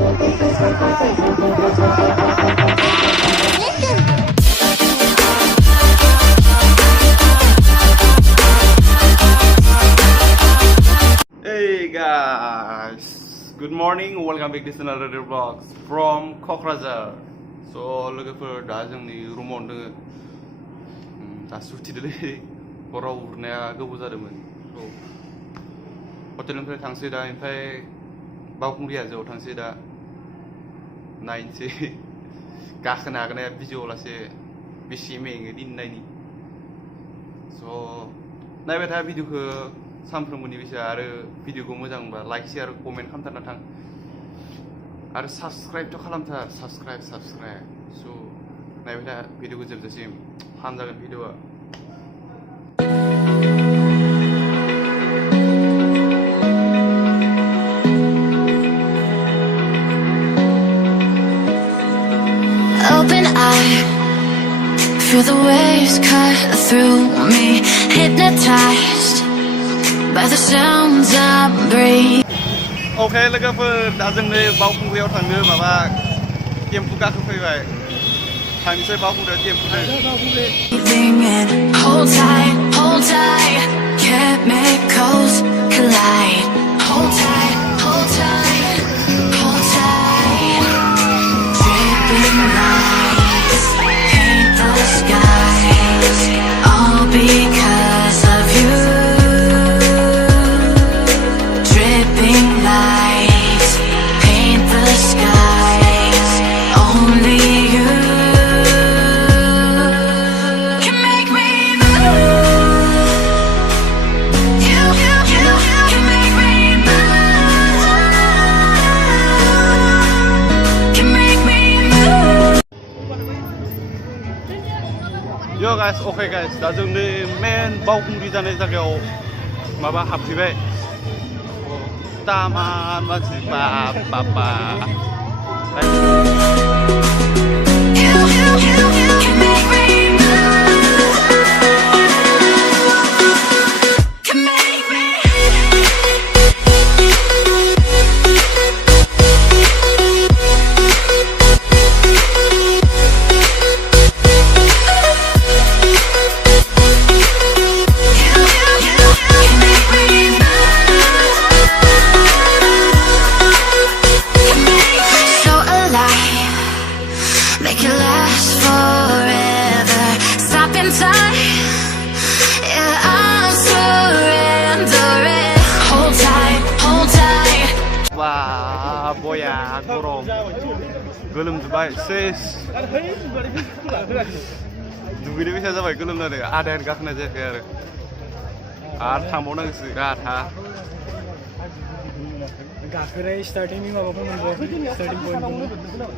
Hey guys, good morning. Welcome back to another vlog from Kokrajhar. So look for the room on the today. For our go with the so hotel in Tangsida in Pay Baokhungree as well Tangsida 90 gakhwnw visual as a bishiming in 90. So never have video. सानफ्रोमबोनि बिषय आरो भिडिअखौ मोजां मोनबा like share comment खालामथारना थां आरो साबस्क्राइबथ' खालामथार subscribe स' नायबाय था भिडिअखौ जोबजासिम हामजागोन भिडिअआ Open eye, feel the waves cut through me, hypnotized by the sounds I breathe. Okay, लोगोफोर दा जोंनो बावखुंग्रियाव थांनो माबा टेम्पु गाखोफैबाय थांनोसै बावखुंग्रियाव टेम्पुजों Hold tight, chemicals collide. Hold tight, dripping lights paint the skies, all because of you. Lights paint the skies. Only you can make me move. You can make me move. Can make me move. Yo guys, okay guys, दा जोंनि main बावखुंग्रि जानाय जायगायाव माबा हाबफैबाय taman masih papa. Make it last forever. Stop in time. Yeah, I'm surrendering. Hold tight. Wah, boya, gरम गोलोमजोबबाय सेस दुगैनो फैसा जाबाय गोलोमनानै आदायानो गाखोनाय जायाखै आरो थांबावनांगौसो गाथा गाखोनाय स्टार्टिंनि माबाखौ मोनबाय starting पइन्टखौ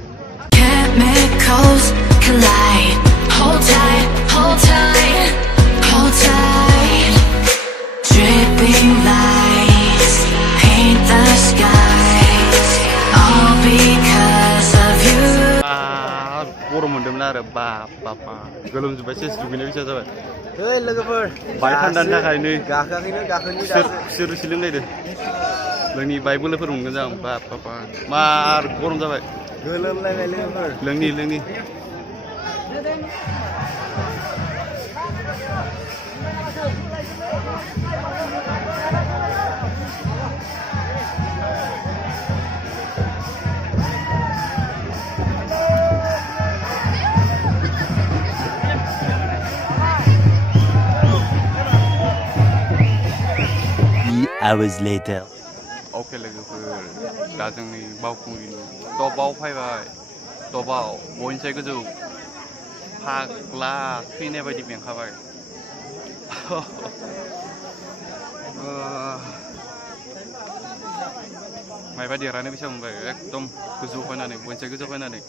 Chemicals collide. Hold tight. Dripping lights paint the skies, all because of you. गरम मोनदोंमोन आरो बाप गोलोमजोबबाय सेस दुगैनो फैसा जाबाय ओइ लोगोफोर बाय थान्दानि थाखाय नै गाखोनि खुसेर रोसि लोंलायदो लोंनि बाय बोलोफोर मोनगोन जों बाप मार गरम जाबाय गोलोमलायनाय लोगोफोर लोंनि Hours later. Okay, लोगोफोर दा जोंनि बावखुंग्रिनि टपआव फैबाय टपआव बयनिसाय गोजौ फाग्ला थैनाय बायदि बेंखाबाय मायबा देरहानो फैसा मोनबाय एकदम गोजौ फैनानै बयनिसाय गोजौ फैनानै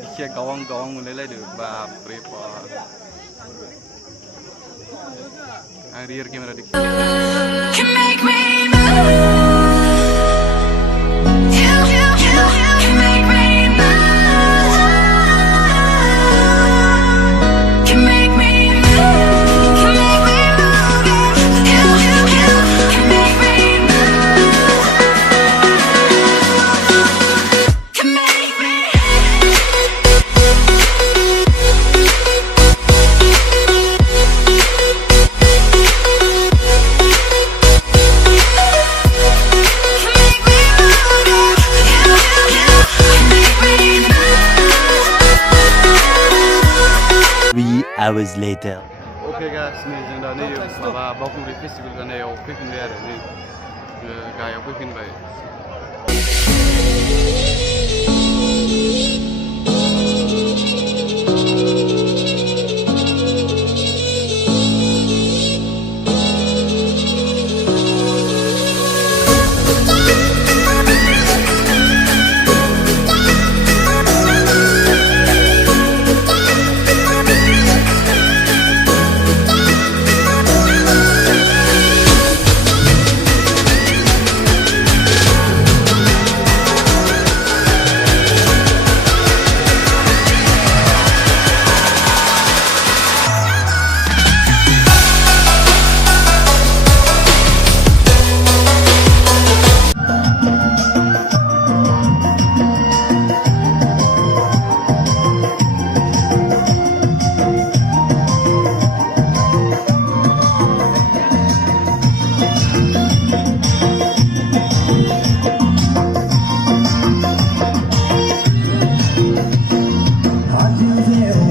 बिखिया गावां मोनलायलायदो बापरे बाप आं रियर केमेरा देखि Can make me move. You can make me move. Can make me move. Can make me move. You can make me move. hours later. Okay guys, नै जों दा नै माबा बावखुंग्रि फेस्टिभेल जानायाव फैफिनबाय आरो नै गायाव फैफिनबाय। hajw